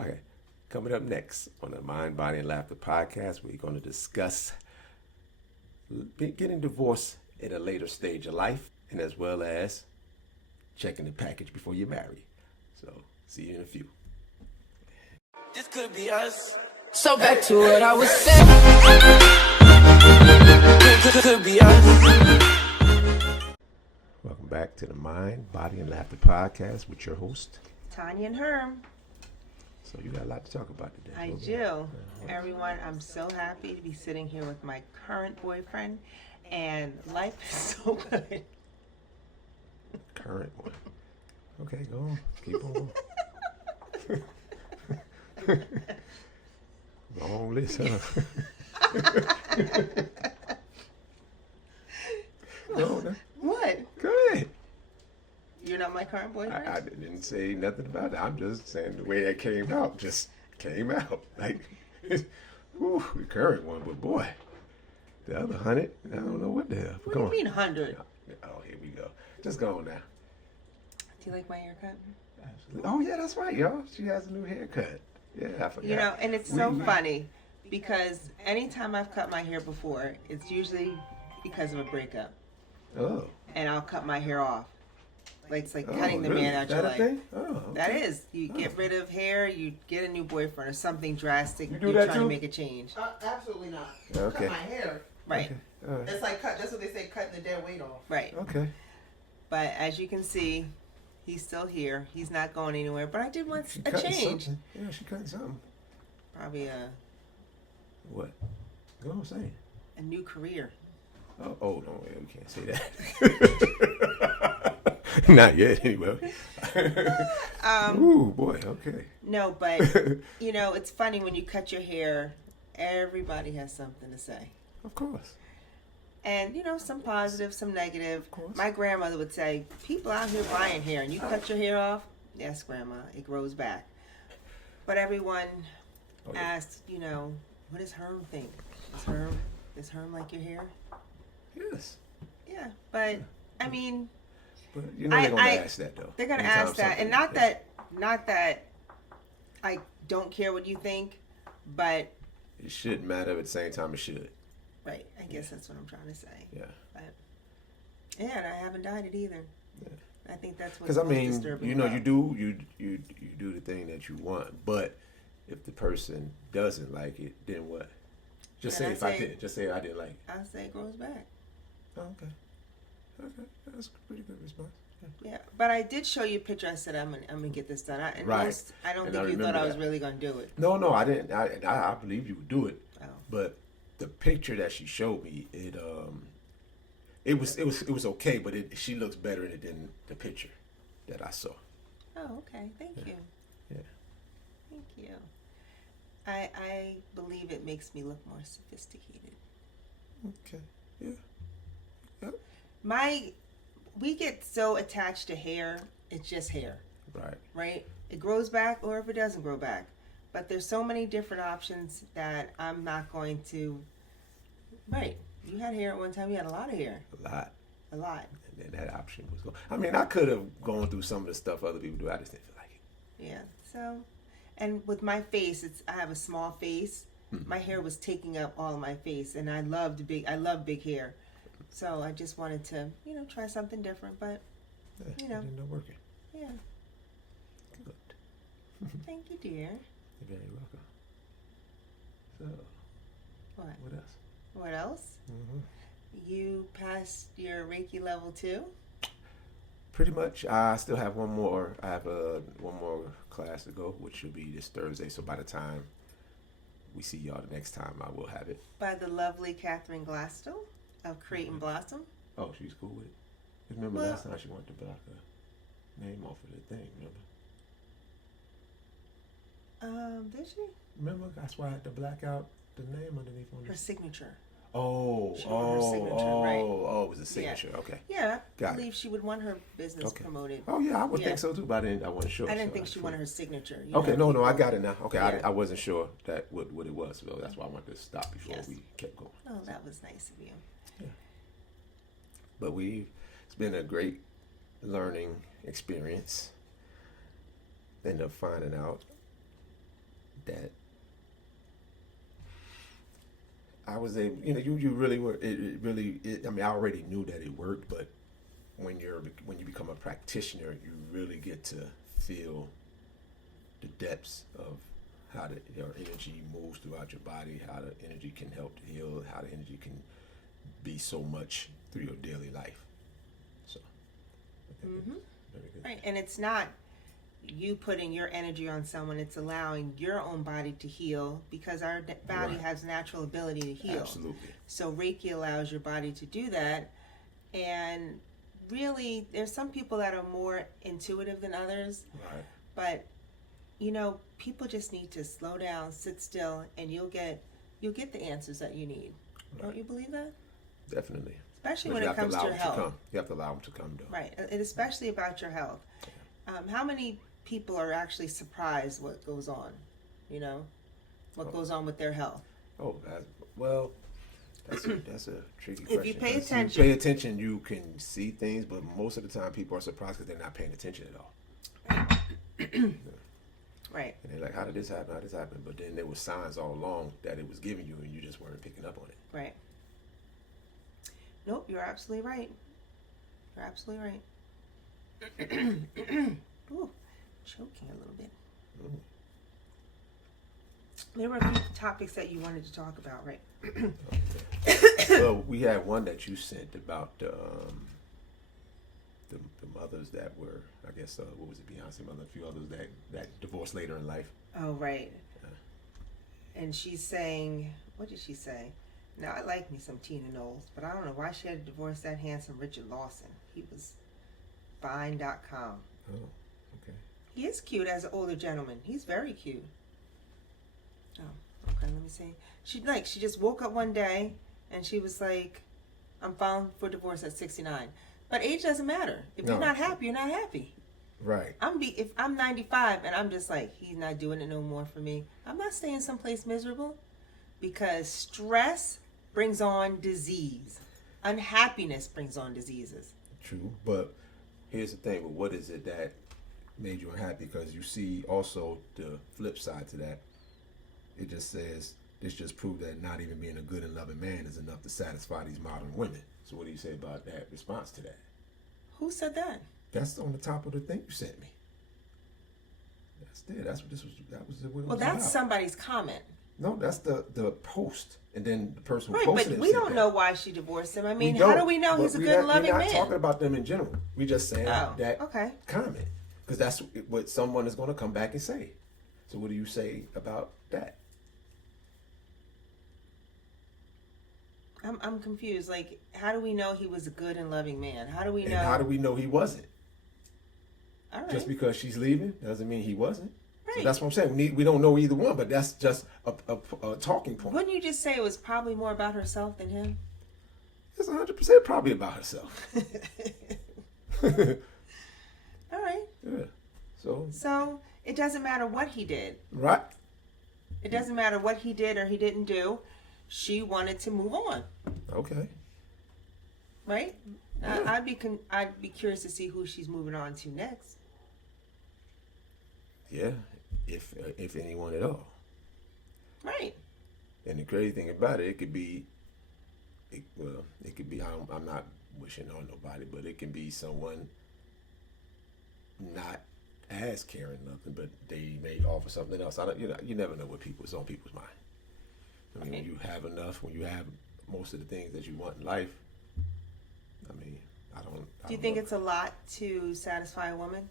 Okay, coming up next on the Mind, Body, and Laughter podcast, we're going to discuss getting divorced at a later stage of life, and as well as checking the package before you marry. So, see you in a few. This could be us. So back to what I was saying. Could be us. Welcome back to the Mind, Body, and Laughter podcast with your host, Tanya and Herm. So you got a lot to talk about today. I do. Everyone, I'm so happy to be sitting here with my current boyfriend, and life is so good. Current one. Okay, go on. Keep on going. Long list, huh? Go on now. What? Go ahead. You're not my current boyfriend? I didn't say nothing about it. I'm just saying the way that came out just came out. Like, whew, the current one, but boy, the other 100, I don't know what the hell. What do you mean 100? Oh, here we go. Just go on now. Do you like my haircut? Absolutely. Oh, yeah, that's right, y'all. She has a new haircut. Yeah, I forgot. You know, and it's so funny because anytime I've cut my hair before, it's usually because of a breakup. Oh. And I'll cut my hair off. Like it's like cutting the really? man out your life. Thing? Oh, okay. That is. You get rid of hair, you get a new boyfriend or something drastic. You do You're that trying too? to make a change. Absolutely not. Okay. Cut my hair. Right. Okay. All right. It's like that's what they say, cutting the dead weight off. Right. Okay. But as you can see, he's still here. He's not going anywhere. But I did want She a cutting change. something. Yeah, she cutting something. Probably What? Go on, say it. a new career. Oh, no, we can't say that. Not yet, anyway. Ooh, boy, okay. No, but, you know, it's funny when you cut your hair, everybody has something to say. Of course. And, you know, some positive, some negative. Of course. My grandmother would say, people out here buying hair, and you cut your hair off? Yes, Grandma, it grows back. But everyone asked, you know, what does Herm think? Does Herm like your hair? Yes. Yeah, but, I mean... But you know they're going to ask that, though. They're going to Anytime ask that. And not that I don't care what you think, but... It shouldn't matter, but at the same time it should. Right, I guess that's what I'm trying to say. Yeah. But, yeah, and I haven't dyed it either. Yeah. I think that's what's Because, I most mean, disturbing you know, about it. you do the thing that you want, but if the person doesn't like it, then what? Just say I didn't like it. I say it grows back. Oh, okay. Okay, that's a pretty good response. Yeah, but I did show you a picture. I said I'm gonna get this done. I don't And think I you thought I was that. really gonna do it. No, I didn't. I believe you would do it. Oh. But the picture that she showed me, it was okay, but she looks better in it than the picture that I saw. Oh, okay. Thank you. Yeah. Thank you. I believe it makes me look more sophisticated. Okay. Yeah. Yep. We get so attached to hair. It's just hair. Right. Right? It grows back or if it doesn't grow back. But there's so many different options that I'm not going to... Right. You had hair at one time. You had a lot of hair. A lot. And then that option was gone. I mean, I could have gone through some of the stuff other people do. I just didn't feel like it. Yeah. So, and with my face, I have a small face. Mm-hmm. My hair was taking up all of my face, and I love big hair. So I just wanted to, you know, try something different. But, Yeah, you know. it ended up working. yeah. Good. Thank you, dear. You're very welcome. So, What? what else? What else? Mm-hmm. You passed your Reiki level 2? Pretty much. I still have one more. I have one more class to go, which will be this Thursday. So by the time we see y'all the next time, I will have it. By the lovely Catherine Glasto of Create and Blossom. Oh, she's cool with it. Remember last time she wanted to block her name off of the thing, remember? Did she? Remember? That's why I had to black out the name underneath on Her this. signature. Oh, She wanted her signature, right. it was a signature. Okay. Yeah, I Got it. believe she would want her business Okay. promoted. Oh yeah, I would Yeah. think so too, but I wasn't sure. I didn't so think that's she cool. wanted her signature. You Okay, know, no, I people- got it now. Okay, Yeah. I wasn't sure that what it was, so that's why I wanted to stop before Yes. we kept going. Oh, that was nice of you. But it's been a great learning experience. Ended up finding out that I was able, you really were. I mean, I already knew that it worked, but when you become a practitioner, you really get to feel the depths of how your energy moves throughout your body, how the energy can help to heal, how the energy can be so much through your daily life. So, I think that's very good. Right, and it's not you putting your energy on someone, it's allowing your own body to heal, because our body has natural ability to heal. Absolutely. So Reiki allows your body to do that. And really, there's some people that are more intuitive than others. Right. But people just need to slow down, sit still, and you'll get the answers that you need. Right. Don't you believe that? Definitely. Especially when it comes to your health. You have to allow them to come, though. Right, and especially about your health. How many people are actually surprised what goes on? What goes on with their health? Oh, that's a tricky question. If you pay attention, you can see things, but most of the time people are surprised because they're not paying attention at all. Right. And they're like, how did this happen? How did this happen? But then there were signs all along that it was giving you, and you just weren't picking up on it. Right. Nope, you're absolutely right. You're absolutely right. Ooh, choking a little bit. There were a few topics that you wanted to talk about, right? Well, we had one that you sent about the mothers that were, I guess, what was it, Beyonce mother, a few others that divorced later in life. Oh, right. And she's saying, what did she say? Now, I like me some Tina Knowles, but I don't know why she had to divorce that handsome Richard Lawson. He was fine.com. Oh, okay. He is cute as an older gentleman. He's very cute. Oh, okay, let me see. She just woke up one day and she was like, I'm filing for divorce at 69. But age doesn't matter. If you're not happy, you're not happy. Right. If I'm 95 and I'm just like, he's not doing it no more for me, I'm not staying someplace miserable, because stress brings on disease. Unhappiness brings on diseases. True, but here's the thing. But what is it that made you unhappy? Because you see also the flip side to that. It just says, this just proved that not even being a good and loving man is enough to satisfy these modern women. So what do you say about that response to that? Who said that? That's on the top of the thing you sent me. That's there. That's what this was. That was what it was Well, that's about. Somebody's comment. No, that's the post, and then the person who Right, posted but it we said don't that. know why she divorced him. I mean, We how don't, do we know but he's a good and loving man? We're man? not talking about them in general. We just saying that okay. comment, because that's what someone is going to come back and say. So what do you say about that? I'm confused. Like, how do we know he was a good and loving man? How do we know? And how do we know he wasn't? All right. Just because she's leaving doesn't mean he wasn't. Right. So that's what I'm saying. We don't know either one, but that's just a talking point. Wouldn't you just say it was probably more about herself than him? It's 100% probably about herself. All right. Yeah. So it doesn't matter what he did. Right. It doesn't matter what he did or he didn't do. She wanted to move on. Okay. Right? Yeah. I'd be curious to see who she's moving on to next. Yeah, if anyone at all. Right. And the crazy thing about it, it could be. I'm not wishing on nobody, but it can be someone not as caring nothing, but they may offer something else. You never know what's on people's mind. I mean, when you have enough, when you have most of the things that you want in life, I mean, Do you think it's a lot to satisfy a woman?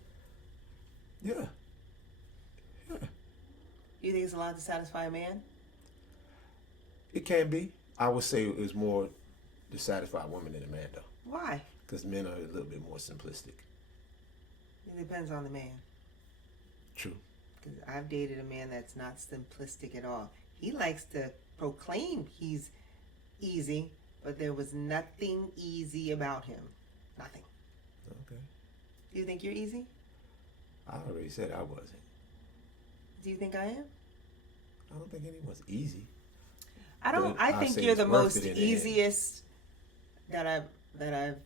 Yeah. Do you think it's a lot to satisfy a man? It can be. I would say it's more to satisfy a woman than a man, though. Why? Because men are a little bit more simplistic. It depends on the man. True. Because I've dated a man that's not simplistic at all. He likes to proclaim he's easy, but there was nothing easy about him. Nothing. Okay. Do you think you're easy? I already said I wasn't. Do you think I am? I don't think anyone's easy. I think you're the most easiest that I've ever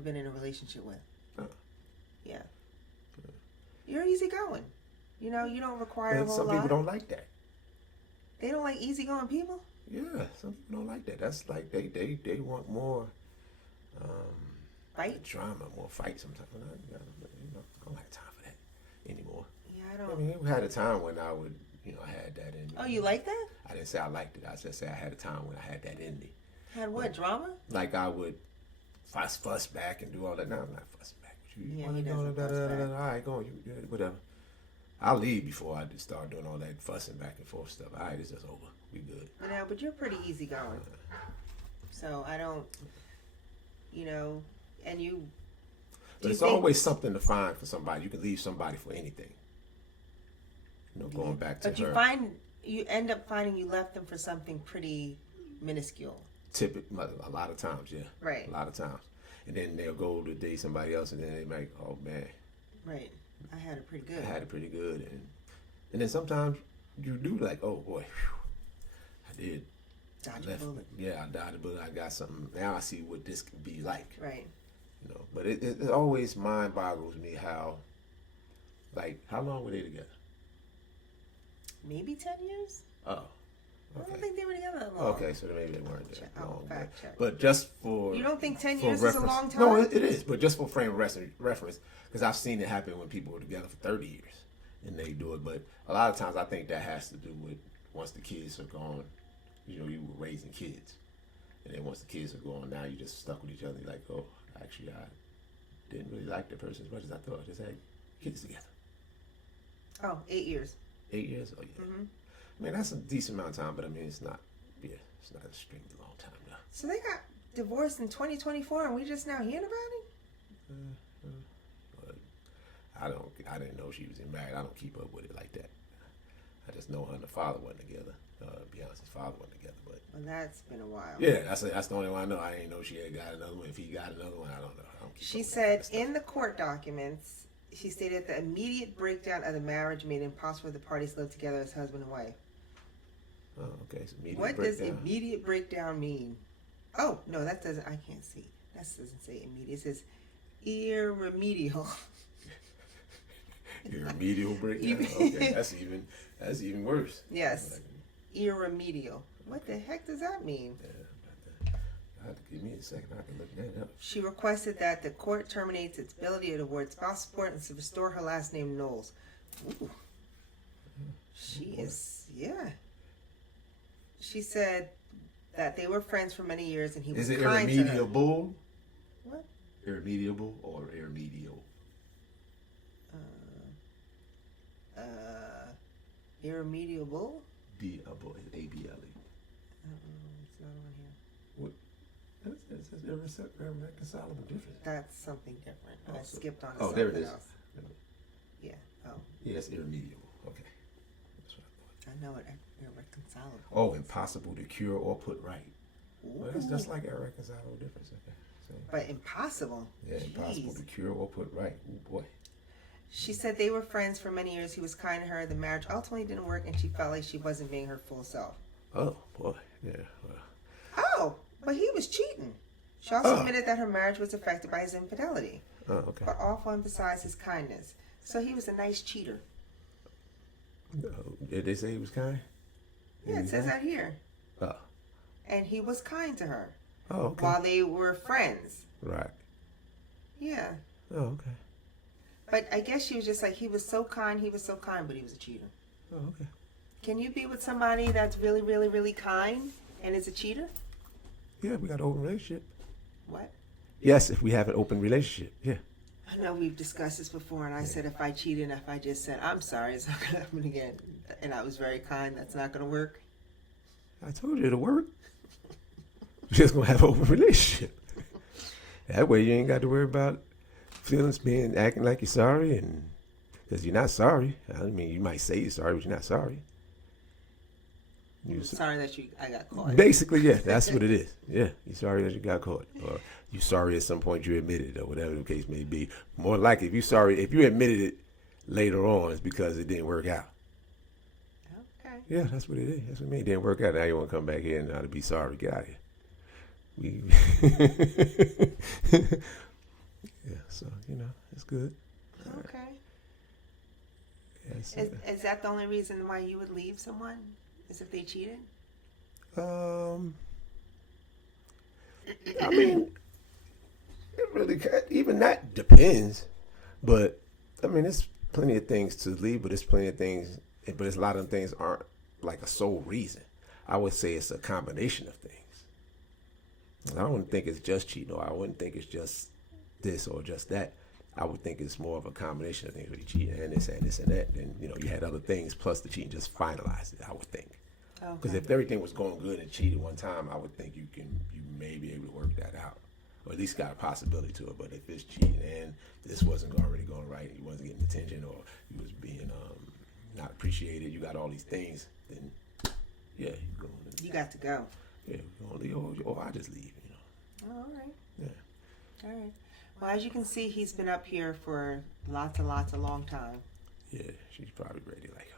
been in a relationship with. Huh. Yeah. You're easygoing. You know, you don't require a And whole some lot. people don't like that. They don't like easygoing people? Yeah, some people don't like that. That's like they want more Fight? drama, more fight sometimes. I don't have time for that anymore. Yeah, I I don't. mean, we had a time when I would, I had that in me. Oh, you like that? I didn't say I liked it. I just said I had a time when I had that in me. Had what, drama? Like I would fuss back and do all that. Now I'm not fussing back with you. Yeah, wanna he go doesn't da, fuss da, da, back. da, all right, go on. You, whatever. I'll leave before I just start doing all that fussing back and forth stuff. All right, it's just over. We good. But you're pretty easygoing. So I don't, and you. But it's always something to find for somebody. You can leave somebody for anything. Going back to her. But you end up finding you left them for something pretty minuscule. A lot of times, yeah. Right. A lot of times. And then they'll go to date somebody else and then they make, oh man. Right. I had it pretty good. And then sometimes you do like, oh boy, whew, I did. Dodge a bullet. Yeah, I dodged a bullet. I got something. Now I see what this could be like. Right. But it always mind boggles me how, like, how long were they together? Maybe 10 years? Oh. Okay. I don't think they were together that long. Okay, so maybe they weren't there long. Fact check. But just for... You don't think 10 years is a long time? No, it is. But just for frame of reference, because I've seen it happen when people were together for 30 years and they do it. But a lot of times I think that has to do with once the kids are gone, you were raising kids. And then once the kids are gone, now you just stuck with each other. You're like, oh, actually, I didn't really like that person as much as I thought. I just had kids together. Oh, 8 years. 8 years? Oh, yeah. Mm-hmm. I mean, that's a decent amount of time, but I mean, it's not an extremely long time now. So they got divorced in 2024 and we just now hearing about it? I didn't know she was married. I don't keep up with it like that. I just know her and the father wasn't together. Beyonce's father wasn't together, but... Well, that's been a while. Yeah, that's the only one I know. I didn't know she had got another one. If he got another one, I don't know. She said in the court documents, she stated the immediate breakdown of the marriage made it impossible for the parties to live together as husband and wife. Oh, okay. So what does immediate breakdown mean? Oh, no, that doesn't, I can't see. That doesn't say immediate. It says irremediable. Irremediable breakdown? Okay, that's even worse. Yes. Irremedial. What the heck does that mean? Yeah, I have to give me a second. I can look that up. She requested that the court terminates its ability to award spousal support and to restore her last name Knowles. Ooh. She is, yeah. She said that they were friends for many years and he was kind to her. Is it irremediable? What? Irremediable or irremedial? Irremediable? A-B-L-E. It's not on here. What? That's irreconcilable difference. That's something different. I skipped on to something something there it is. else. Yeah. Oh. Yeah, it's irremediable. Okay. That's what I thought. I know it. Irreconcilable. Oh, impossible to cure or put right. Well, that's just like irreconcilable difference. Okay. So, but impossible. Yeah, Jeez. impossible to cure or put right. Oh boy. She said they were friends for many years. He was kind to her. The marriage ultimately didn't work, and she felt like she wasn't being her full self. Oh boy. Yeah. Well. Oh, but he was cheating. She also admitted that her marriage was affected by his infidelity. Oh, okay. But also emphasized his kindness. So he was a nice cheater. Did they say he was kind? Yeah, it says that here. Oh. And he was kind to her. Oh, okay. While they were friends. Right. Yeah. Oh, okay. But I guess she was just like, he was so kind, but he was a cheater. Oh, okay. Can you be with somebody that's really, really, really kind and is a cheater? Yeah, we got an open relationship. What? Yes, if we have an open relationship. Yeah. I know we've discussed this before, and I said if I cheated, if I just said, I'm sorry, it's not going to happen again, and I was very kind, that's not going to work. I told you it'll work. We're just going to have an open relationship. That way you ain't got to worry about feelings acting like you're sorry, and because you're not sorry. I mean, you might say you're sorry, but you're not sorry. You're sorry that I got caught. Basically, yeah, that's what it is. Yeah, you're sorry that you got caught, or you're sorry at some point you admitted it, or whatever the case may be. More likely, if you admitted it later on, it's because it didn't work out. Okay. Yeah, that's what it is. That's what I mean. It didn't work out. Now you want to come back here and now to be sorry. Get out of here. Yeah, so, it's good. Okay. Yes, Is that the only reason why you would leave someone? Is if they cheated? I mean, it really even that depends. But I mean, there's plenty of things to leave, but there's plenty of things, but there's a lot of things aren't like a sole reason. I would say it's a combination of things. I wouldn't think it's just cheating, or I wouldn't think it's just this or just that. I would think it's more of a combination of things with cheating and this and this and that. And you had other things plus the cheating just finalized it. I would think. Because if everything was going good and cheated one time, I would think you may be able to work that out, or at least got a possibility to it. But if it's cheating and this wasn't already going right, you wasn't getting attention, or you was being not appreciated, you got all these things, then yeah, you got to go. Yeah, or I just leave. Oh, all right. Yeah. All right. Well, as you can see, he's been up here for lots a long time. Yeah, she's probably ready. Like,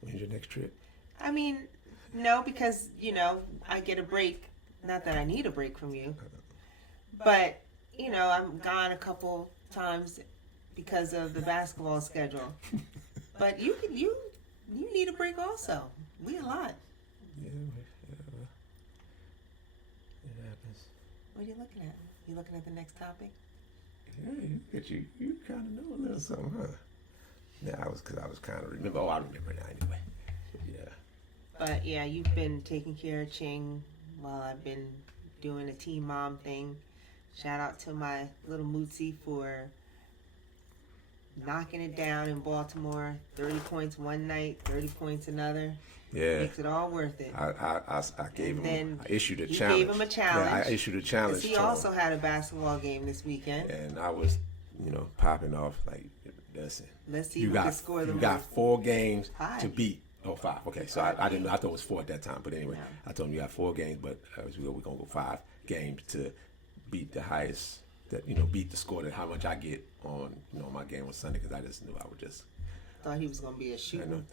when's your next trip? I mean, no, because, I get a break. Not that I need a break from you. But, I'm gone a couple times because of the basketball schedule. But you need a break also. We a lot. Yeah, it happens. What are you looking at? You looking at the next topic? Yeah, you kind of know a little something, huh? Yeah, I was kind of remember. Oh, I remember now anyway. Yeah. But yeah, you've been taking care of Ching while I've been doing a Team Mom thing. Shout out to my little Mootsie for knocking it down in Baltimore. 30 points one night, 30 points another. Yeah. Makes it all worth it. I gave him. I issued a you challenge. Gave him a challenge. Yeah, I issued a challenge. He also had a basketball game this weekend. And I was, popping off like, listen. Let's see who can score the most. You got 4 games 5. to beat. Oh, 5. Okay, so I didn't know. I thought it was 4 at that time. But anyway, No. I told him you got 4 games, but we're gonna go 5 games to beat the highest. That beat the score that how much I get on my game on Sunday, because I just knew I would just. Thought he was gonna be a shooting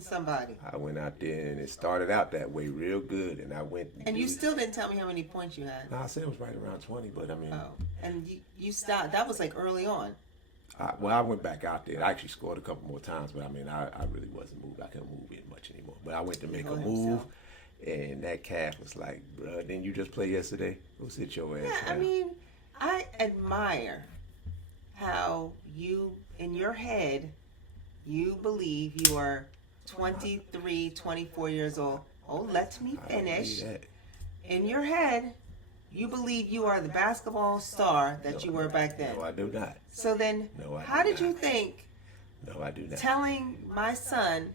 somebody. I went out there and it started out that way real good, and I went. And you still didn't tell me how many points you had. No, I said it was right around 20, but I mean. Oh, and you stopped. That was like early on. I went back out there. I actually scored a couple more times, but I mean, I really wasn't moved. I couldn't move in much anymore. But I went to make a move, and that calf was like, bruh, didn't you just play yesterday? Go sit your ass Yeah, down. I mean, I admire how you, in your head, you believe you are 23, 24 years old. Oh, let me finish. In your head, you believe you are the basketball star that you were back then. No, I do not. So then, how did you think No, I do not. telling my son,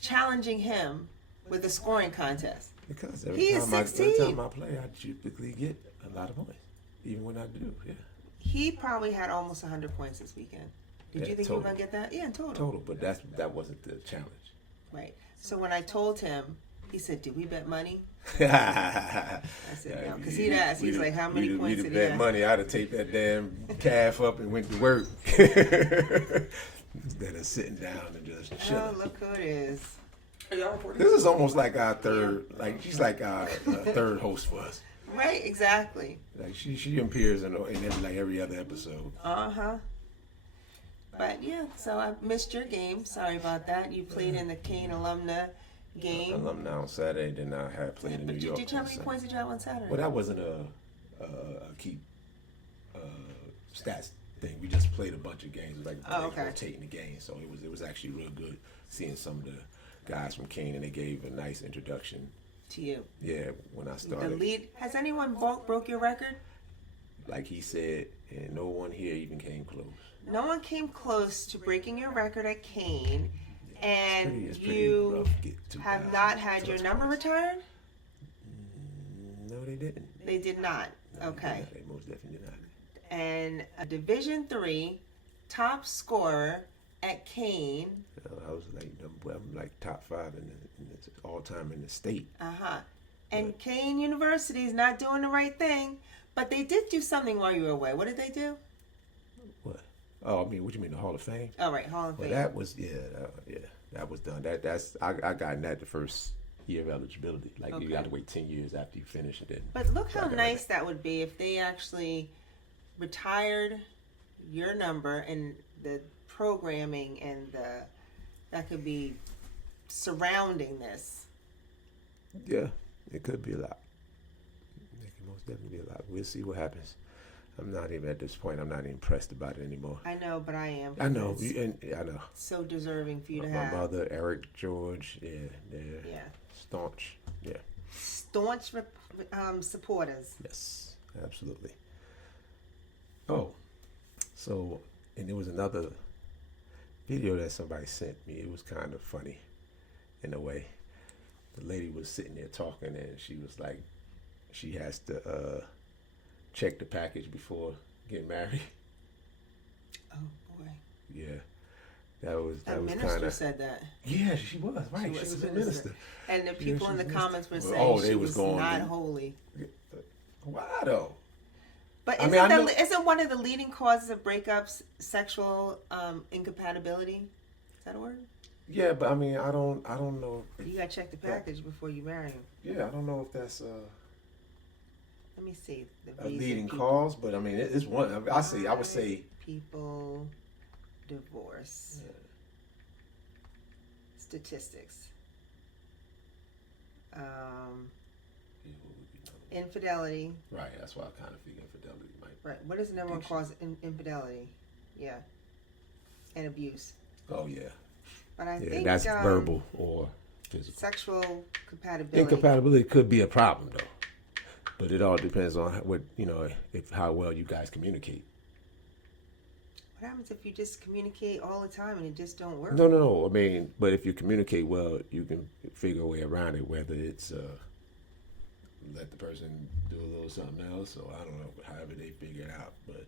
challenging him with a scoring contest? Because He is 16. every time I play, I typically get a lot of points, even when I do. Yeah. He probably had almost 100 points this weekend. Did you think you were going to get that? Yeah, in total. Total, but that wasn't the challenge. Right. So when I told him, he said, "Did we bet money?" I said, "No," because he'd ask. He's like, "How many points did he bet have?" money. I'd have taken that damn calf up and went to work instead of sitting down and just chilling. Oh, look who it is. This is almost like our third. Like she's like our third host for us. Right. Exactly. Like she appears in every other episode. But yeah, so I missed your game. Sorry about that. You played in the Kean alumna game. Alumni on Saturday, then I had played in New York. Did you have any points did you have on Saturday? Well, that wasn't a key stats thing. We just played a bunch of games. It was like rotating the game, so it was actually real good seeing some of the guys from Kean, and they gave a nice introduction to you. Yeah, when I started. The lead. Has anyone broke your record? Like he said, and no one here even came close. No one came close to breaking your record at Kean, and it's pretty you rough have not had your number retired? No, they didn't. They did not. Okay. They most definitely did not. And a Division III top scorer at Kean. I was like top 5 in the all time in the state. And Kean University is not doing the right thing, but they did do something while you were away. What did they do? What? Oh, I mean, what you mean, the Hall of Fame? Oh, right, Hall of Fame. That was that was done. I got that the first year of eligibility. Like you got to wait 10 years after you finish it. Then. But look how nice that would be if they actually retired your number and the programming and that could be surrounding this. Yeah, it could be a lot. It could most definitely be a lot. We'll see what happens. I'm not even at this point. I'm not even pressed about it anymore. I know, but I am. I know, and I know. So deserving for you to My have. My mother, Eric, George, they're staunch. Yeah. Staunch supporters. Yes, absolutely. Oh, so, and there was another video that somebody sent me. It was kind of funny in a way. The lady was sitting there talking, and she was like, she has to check the package before getting married. Oh boy. Yeah, that was minister kind of said that. Yeah, she was right. She was a minister. And the people in the comments were saying oh, they she was was not holy. Why though? But isn't one of the leading causes of breakups sexual incompatibility? Is that a word? Yeah, but I mean, I don't know. You gotta check the package before you marry him. Yeah, I don't know if that's Let me see. A leading cause, but I mean, it's one. I would say people divorce statistics. Infidelity. Right. That's why I kind of think infidelity might. Right. What is the number one cause infidelity? Yeah. And abuse. Oh yeah. But I think that's verbal or physical. Sexual compatibility. Incompatibility could be a problem though. But it all depends on how well you guys communicate. What happens if you just communicate all the time and it just don't work? No. I mean, but if you communicate well, you can figure a way around it. Whether it's let the person do a little something else, or I don't know, however they figure it out. But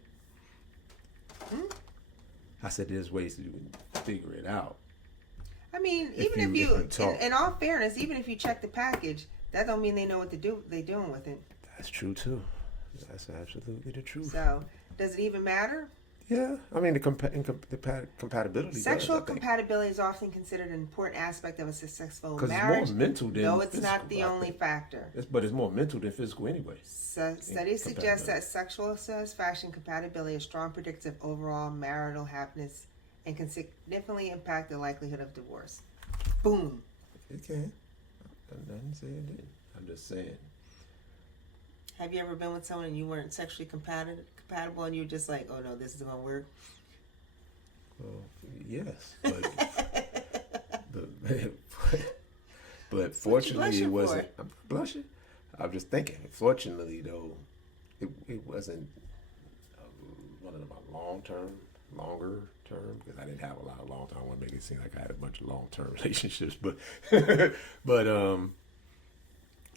I said there's ways to figure it out. I mean, even if you in all fairness, even if you check the package, that don't mean they know what to do. They're doing with it. That's true too. That's absolutely the truth. So, does it even matter? Yeah, I mean the compatibility. Sexual compatibility is often considered an important aspect of a successful marriage. Because it's more mental than though it's physical, not the only factor. But it's more mental than physical anyway. Studies suggest that sexual satisfaction compatibility is strong predictive of overall marital happiness and can significantly impact the likelihood of divorce. Boom. It can. I didn't say it didn't. I'm just saying. Have you ever been with someone and you weren't sexually compatible and you were just like, oh no, this isn't going to work? Well, yes. But fortunately it wasn't. I'm blushing? I'm just thinking. Fortunately though, it wasn't one of my longer term, because I didn't have a lot of long term. I want to make it seem like I had a bunch of long term relationships, but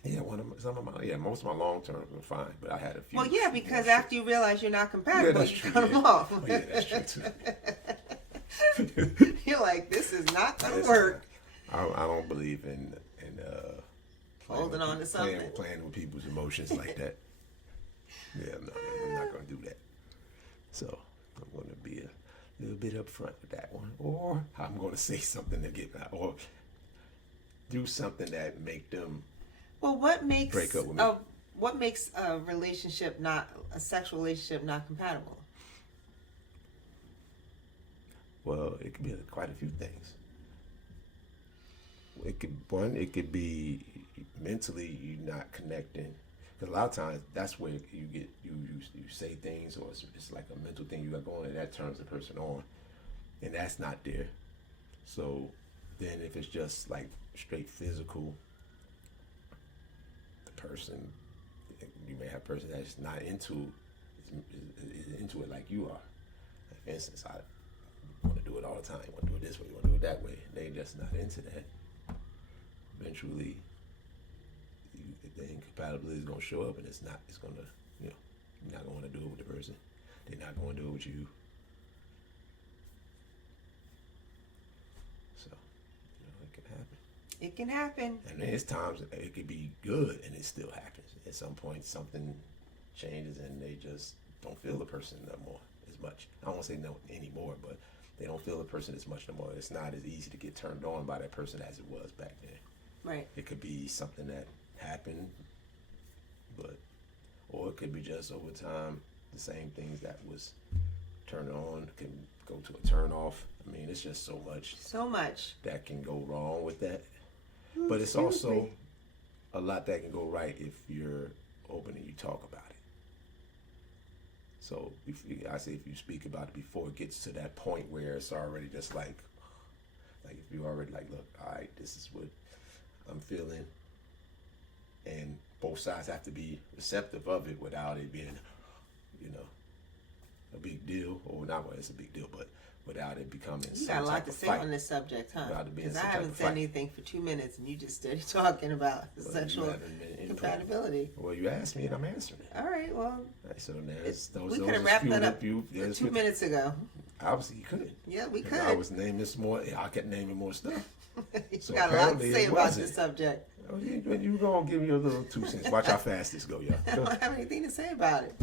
yeah, most of my long terms were fine, but I had a few. Well, yeah, because after you realize you're not compatible, you cut them off. Oh, yeah, that's true too. You're like, this is not going to work. I don't believe in holding on to something, playing with people's emotions like that. Yeah, I'm not going to do that. So I'm going to be a little bit upfront with that one, or I'm going to say something to get or do something that make them. Well, what makes break up with me? What makes a sexual relationship not compatible? Well, it could be quite a few things. It could be mentally you're not connecting. Because a lot of times that's where you get you say things, or it's like a mental thing you got going, and that turns the person on, and that's not there. So then if it's just like straight physical, person, you may have a person that's not into it like you are. Like for instance, I want to do it all the time. You want to do it this way, you want to do it that way. They just not into that. Eventually, the incompatibility is going to show up, and it's going to, you're not going to want to do it with the person. They're not going to do it with you. So, it can happen. It can happen. And there's times it could be good and it still happens. At some point, something changes and they just don't feel the person no more as much. I don't want to say no anymore, but they don't feel the person as much no more. It's not as easy to get turned on by that person as it was back then. Right. It could be something that happened, or it could be just over time, the same things that was turn on can go to a turn off. I mean, it's just so much that can go wrong with that. But it's also a lot that can go right if you're open and you talk about it. So I say if you speak about it before it gets to that point where it's already just like if you already like, look, all right, this is what I'm feeling, and both sides have to be receptive of it without it being, a big deal, or not. Well, it's a big deal, but without it becoming you got a lot to say on this subject, huh? Because I haven't said anything for 2 minutes, and you just started talking about sexual compatibility. Well, you asked me, and I'm answering it. All right, well, so now we could have wrapped that up 2 minutes ago. Obviously, you could. Yeah, we could. I was naming some more. I kept naming more stuff. You got a lot to say about this subject. Oh, you gonna give me a little 2 cents. Watch how fast this go, y'all. I don't have anything to say about it.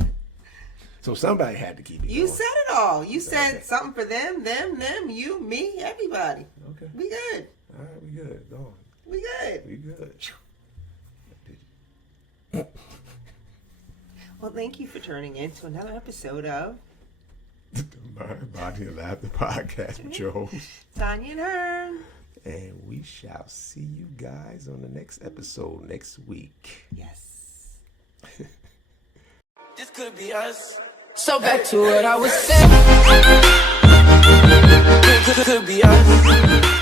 So somebody had to keep it You going. said it all. You said something for them, you, me, everybody. Okay. We good. All right, we good. Go on. We good. We good. Well, thank you for turning in to another episode of the Mind, Body, and Laughter podcast with your host, Tanya and Herm. And we shall see you guys on the next episode next week. Yes. This could be us. So back to what I was saying. Could be us.